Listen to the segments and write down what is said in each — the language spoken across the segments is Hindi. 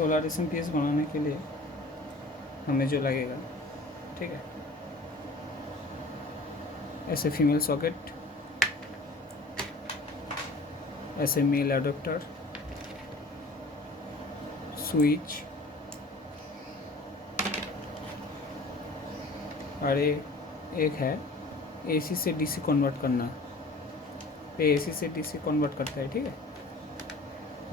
सोलर पीस बनाने के लिए हमें जो लगेगा, ठीक है, ऐसे फीमेल सॉकेट, ऐसे मेल एडाप्टर, स्विच और एक है एसी से डीसी कन्वर्ट करना। ये एसी से डीसी कन्वर्ट करता है, ठीक है,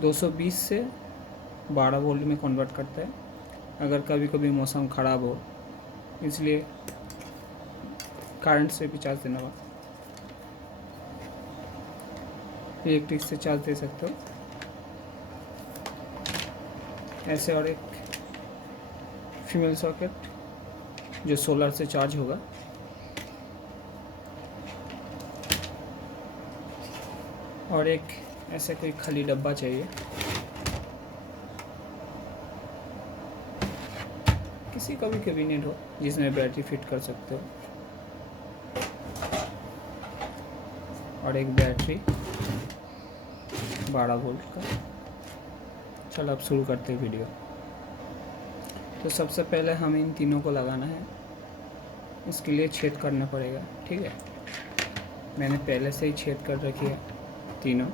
220 से 12 वोल्ट में कन्वर्ट करता है। अगर कभी कभी मौसम ख़राब हो इसलिए करंट से भी चार्ज देना होगा, इलेक्ट्रिक से चार्ज दे सकते हो ऐसे। और एक फीमेल सॉकेट जो सोलर से चार्ज होगा, और एक ऐसे कोई खाली डब्बा चाहिए, किसी का भी कैबिनेट हो जिसमें बैटरी फिट कर सकते हो, और एक बैटरी 12 वोल्ट का। चलो अब शुरू करते हैं वीडियो। तो सबसे पहले हमें इन तीनों को लगाना है, इसके लिए छेद करना पड़ेगा, ठीक है। मैंने पहले से ही छेद कर रखी है तीनों,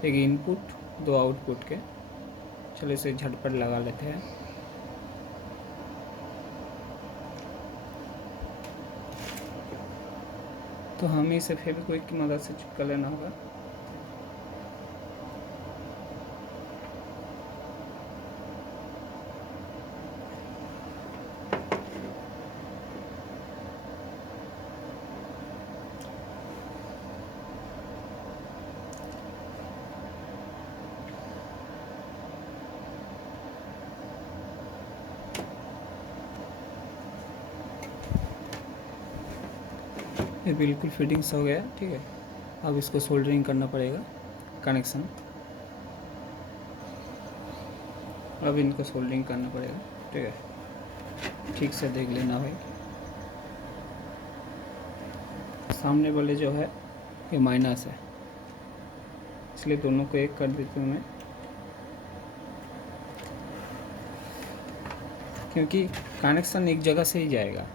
एक इनपुट 2 आउटपुट के। चलो इसे झटपट लगा लेते हैं। तो हमें इसे फेविक्विक की मदद से चिपका लेना होगा। ये बिल्कुल फिटिंग्स हो गया, ठीक है। अब इसको सोल्डरिंग करना पड़ेगा, कनेक्शन। अब इनको सोल्डरिंग करना पड़ेगा, ठीक है। ठीक से देख लेना भाई। सामने वाले जो है ये माइनस है, इसलिए दोनों को एक कर देता हूँ मैं, क्योंकि कनेक्शन एक जगह से ही जाएगा।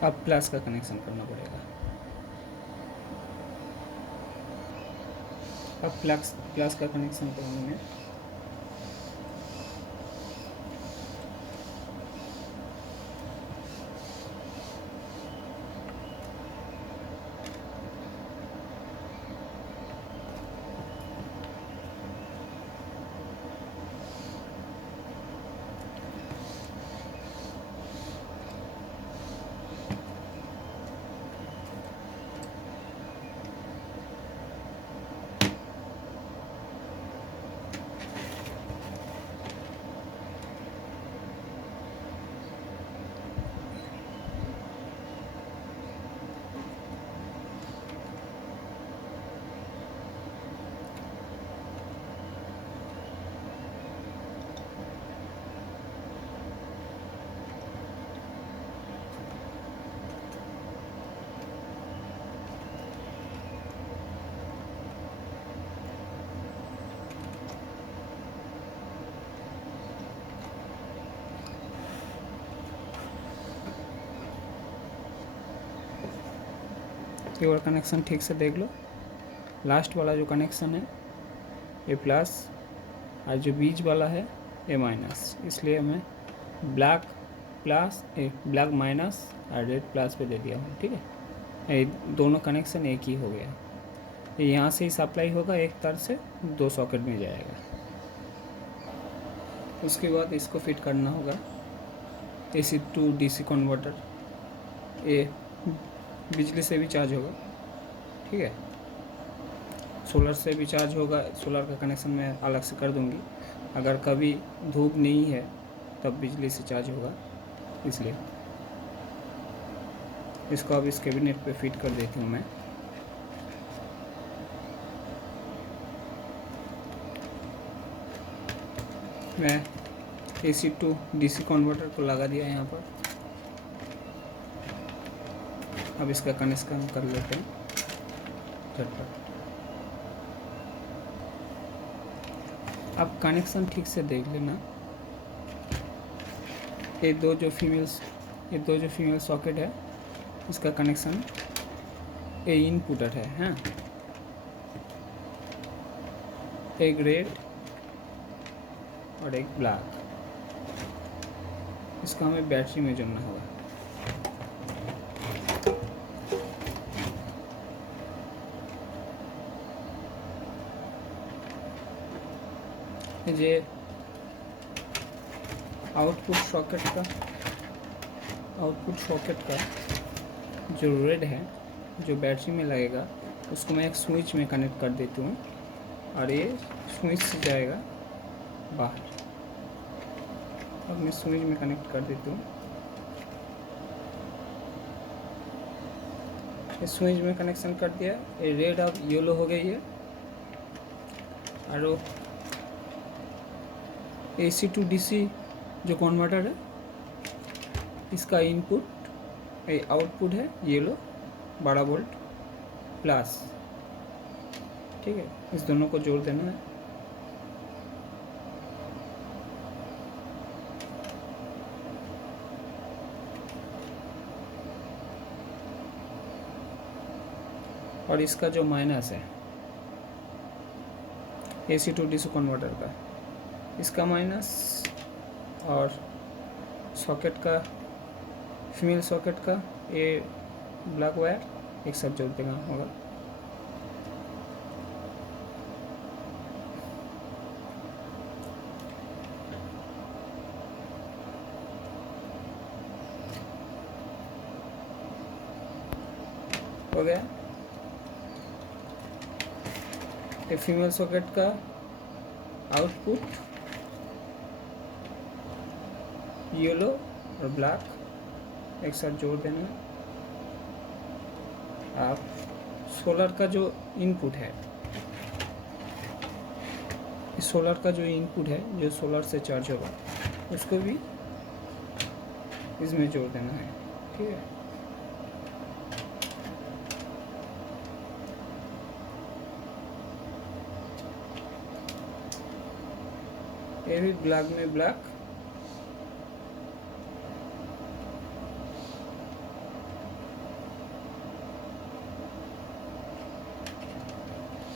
अब प्लस का कनेक्शन करना पड़ेगा। अब प्लस का कनेक्शन करूँगा मैं। ये और कनेक्शन ठीक से देख लो। लास्ट वाला जो कनेक्शन है ये प्लस, और जो बीच वाला है ये माइनस, इसलिए मैं ब्लैक प्लस ब्लैक माइनस और रेड प्लस पे दे दिया हूँ, ठीक है। ये दोनों कनेक्शन एक ही हो गया। ये यहाँ से ही सप्लाई होगा, एक तार से 2 सॉकेट में जाएगा। उसके बाद इसको फिट करना होगा AC to DC कन्वर्टर। ये बिजली से भी चार्ज होगा, ठीक है। सोलर से भी चार्ज होगा, सोलर का कनेक्शन मैं अलग से कर दूंगी। अगर कभी धूप नहीं है तब बिजली से चार्ज होगा, इसलिए इसको अब इस कैबिनेट पे फिट कर देती हूँ मैं AC टू DC कन्वर्टर को लगा दिया यहाँ पर। अब इसका कनेक्शन कर लेते हैं झटपट। अब कनेक्शन ठीक से देख लेना। ये दो जो फीमेल सॉकेट है, इसका कनेक्शन ये इनपुट है, हाँ। एक रेड और एक ब्लैक, इसको हमें बैटरी में जोड़ना होगा। ये आउटपुट सॉकेट का जो रेड है, जो बैटरी में लगेगा, उसको मैं एक स्विच में कनेक्ट कर देती हूँ और ये स्विच से जाएगा बाहर। अब मैं स्विच में कनेक्ट कर देती हूँ। स्विच में कनेक्शन कर दिया। ये रेड अब येलो हो गई है। और AC टू DC जो कन्वर्टर है, इसका इनपुट आउटपुट है येलो 12 वोल्ट प्लस, ठीक है। इस दोनों को जोड़ देना है। और इसका जो माइनस है AC टू DC कन्वर्टर का, इसका माइनस और सॉकेट का, फीमेल सॉकेट का ये ब्लैक वायर एक साथ जोड़ देना होगा। हो गया। ये फीमेल सॉकेट का आउटपुट येलो और ब्लैक एक साथ जोड़ देना है। आप सोलर का जो इनपुट है, इस सोलर का जो इनपुट है, जो सोलर से चार्ज होगा, उसको भी इसमें जोड़ देना है, ठीक है। ये भी ब्लैक में ब्लैक,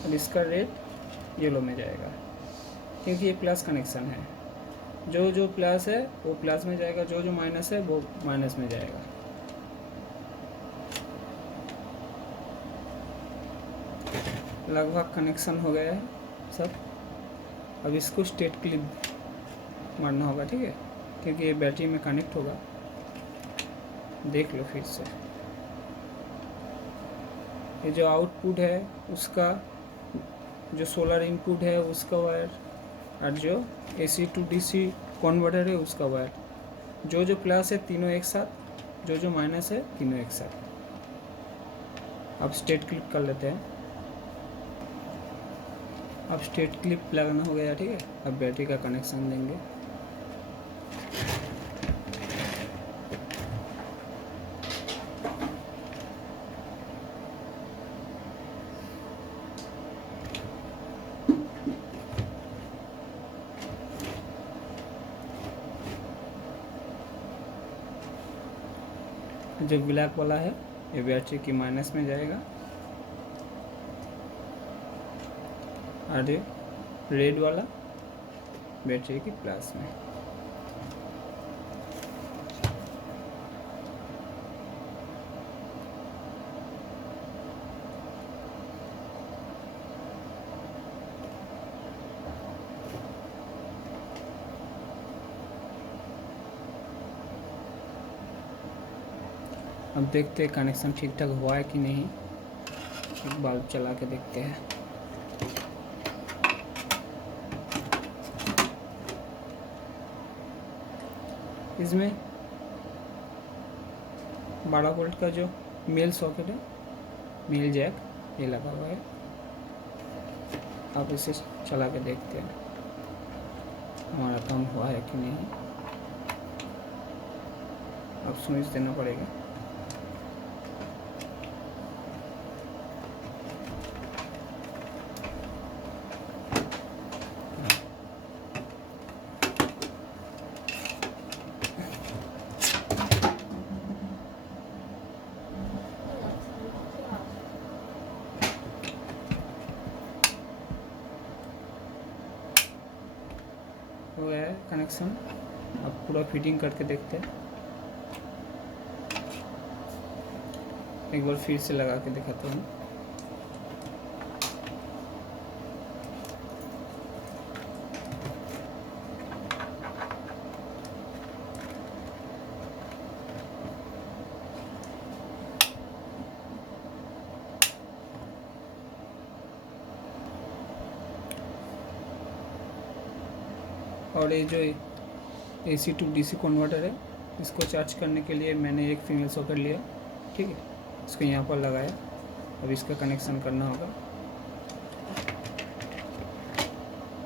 और इसका रेड येलो में जाएगा, क्योंकि ये प्लस कनेक्शन है। जो जो प्लस है वो प्लस में जाएगा, जो जो माइनस है वो माइनस में जाएगा। लगभग कनेक्शन हो गया है सब। अब इसको स्टेट क्लिप मारना होगा, ठीक है, क्योंकि ये बैटरी में कनेक्ट होगा। देख लो फिर से। ये जो आउटपुट है उसका, जो सोलर इनपुट है उसका वायर, और जो AC टू DC कन्वर्टर है उसका वायर, जो जो प्लस है तीनों एक साथ, जो जो माइनस है तीनों एक साथ। अब स्टेट क्लिप कर लेते हैं। अब स्टेट क्लिप लगाना हो गया, ठीक है। अब बैटरी का कनेक्शन देंगे। जो ब्लैक वाला है ये बैटरी की माइनस में जाएगा, और ये रेड वाला बैटरी की प्लस में। अब देखते हैं कनेक्शन ठीक ठाक हुआ है कि नहीं। एक बाल्ब चला के देखते हैं। इसमें 12 वोल्ट का जो मेल सॉकेट है, मेल जैक, ये लगा हुआ है। अब इसे चला के देखते हैं हमारा काम हुआ है कि नहीं। अब स्विच देना पड़ेगा। हो गया है कनेक्शन। अब पूरा फिटिंग करके देखते हैं। एक बार फिर से लगा के दिखाता हूँ। और ये जो AC to DC कन्वर्टर है, इसको चार्ज करने के लिए मैंने एक फीमेल सॉकेट लिया, ठीक है, इसको यहाँ पर लगाया। अब इसका कनेक्शन करना होगा।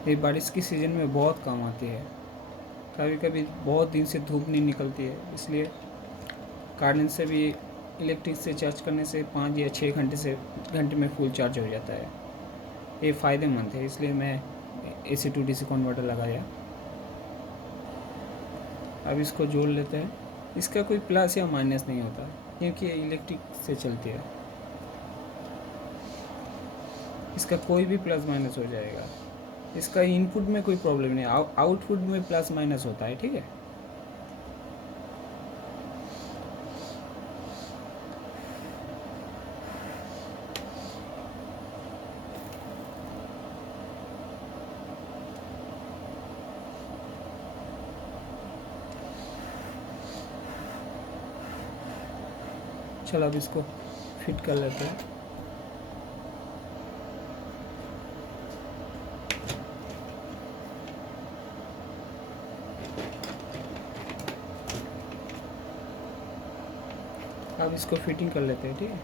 ये बारिश की सीज़न में बहुत काम आती है। कभी कभी बहुत दिन से धूप नहीं निकलती है, इसलिए कार्डन से भी इलेक्ट्रिक से चार्ज करने से 5 या 6 घंटे में फुल चार्ज हो जाता है। ये फ़ायदेमंद है, इसलिए मैं AC to DC कन्वर्टर लगाया। अब इसको जोड़ लेते हैं। इसका कोई प्लस या माइनस नहीं होता, क्योंकि ये इलेक्ट्रिक से चलती है। इसका कोई भी प्लस माइनस हो जाएगा। इसका इनपुट में कोई प्रॉब्लम नहीं, आउटपुट में प्लस माइनस होता है, ठीक है। चलो अब इसको फिट कर लेते हैं। अब इसको फिटिंग कर लेते हैं, ठीक है।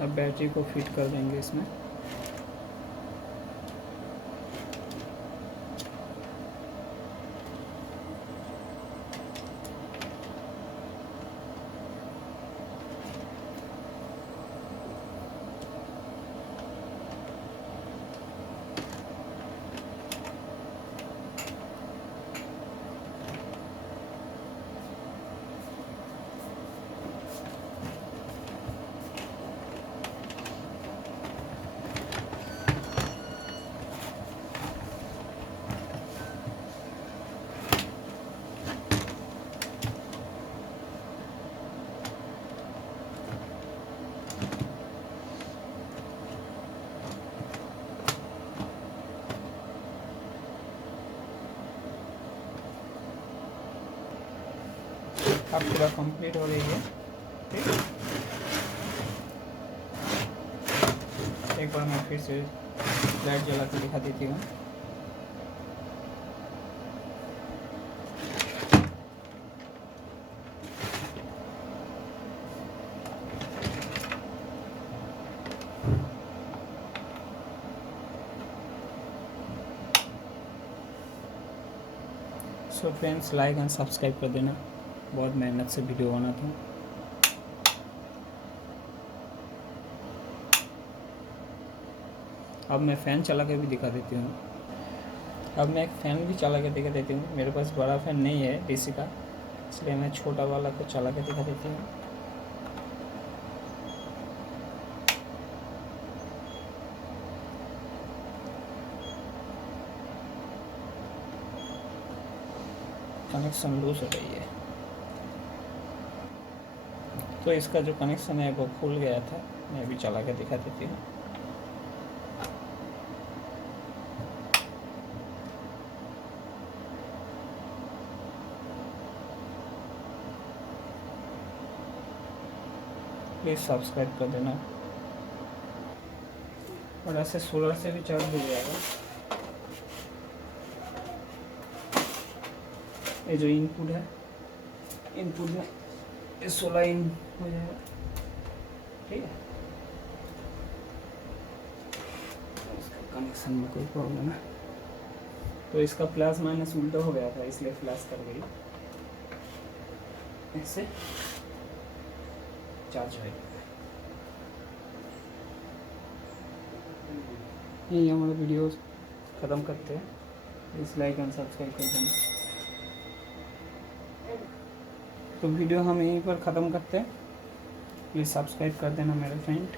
अब बैटरी को फिट कर देंगे इसमें। अब पूरा कंप्लीट हो गई है, ठीक है। एक बार मैं फिर से लाइट जला के दिखा देती हूँ। So friends, like and subscribe कर देना। बहुत मेहनत से वीडियो बनाता हूँ। अब मैं फ़ैन चला के भी दिखा देती हूँ। अब मैं एक फ़ैन भी चला के दिखा देती हूँ। मेरे पास बड़ा फ़ैन नहीं है DC का, इसलिए मैं छोटा वाला को चला के दिखा देती हूँ। कनेक्शन लूज हो गई है, तो इसका जो कनेक्शन है वो खुल गया था। मैं भी चला के दिखा देती हूँ। प्लीज़ सब्सक्राइब कर देना। और ऐसे सोलर से भी चार्ज हो जाएगा। ये जो इनपुट है, इनपुट में ये 16 इन हो जाएगा, ठीक है। इसका कनेक्शन में कोई प्रॉब्लम है तो इसका प्लस माइनस उल्टा हो गया था, इसलिए फ्लैश कर गई। ऐसे चार्ज है। यही हमारा वीडियो ख़त्म करते हैं। प्लीज़ लाइक एंड सब्सक्राइब कर देना। तो वीडियो हम यहीं पर ख़त्म करते हैं। प्लीज़ सब्सक्राइब कर देना मेरे फ्रेंड।